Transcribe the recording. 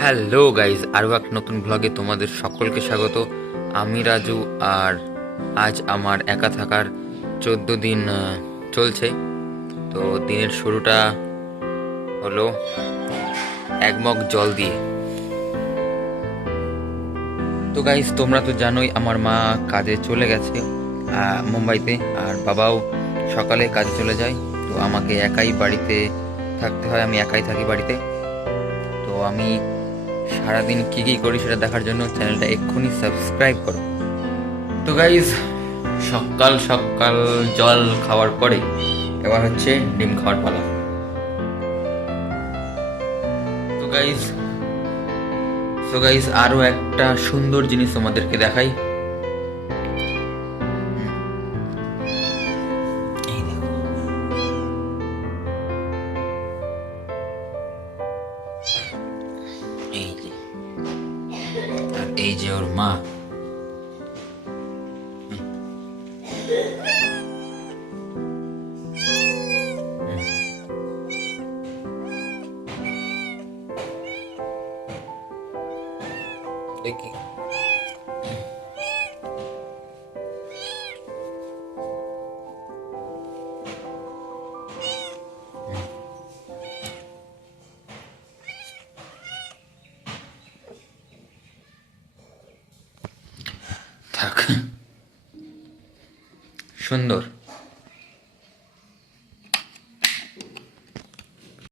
Hello guys আরও এক নতুন ব্লগে তোমাদের সকলকে স্বাগত। আমি রাজু আর আজ আমার একা থাকার চোদ্দ দিন চলছে। তো দিনের শুরুটা হলো এক মগ জল দিয়ে। তো গাইজ তোমরা তো জানোই আমার মা কাজে চলে গেছে মুম্বাইতে, আর বাবাও সকালে কাজে চলে যায়। তো আমাকে একাই বাড়িতে থাকতে হয়, আমি একাই থাকি বাড়িতে। তো আমি সারাদিন কী কী করি সেটা দেখার জন্য চ্যানেলটা এক্ষুনি সাবস্ক্রাইব করো। তো গাইজ সকাল সকাল জল খাওয়ার পরে এবার হচ্ছে ডিম খাওয়ার পালা। তো গাইজ তো গাইজ আরও একটা সুন্দর জিনিস তোমাদেরকে দেখাই। এই যে ওর মা দেখি থাক। সুন্দর।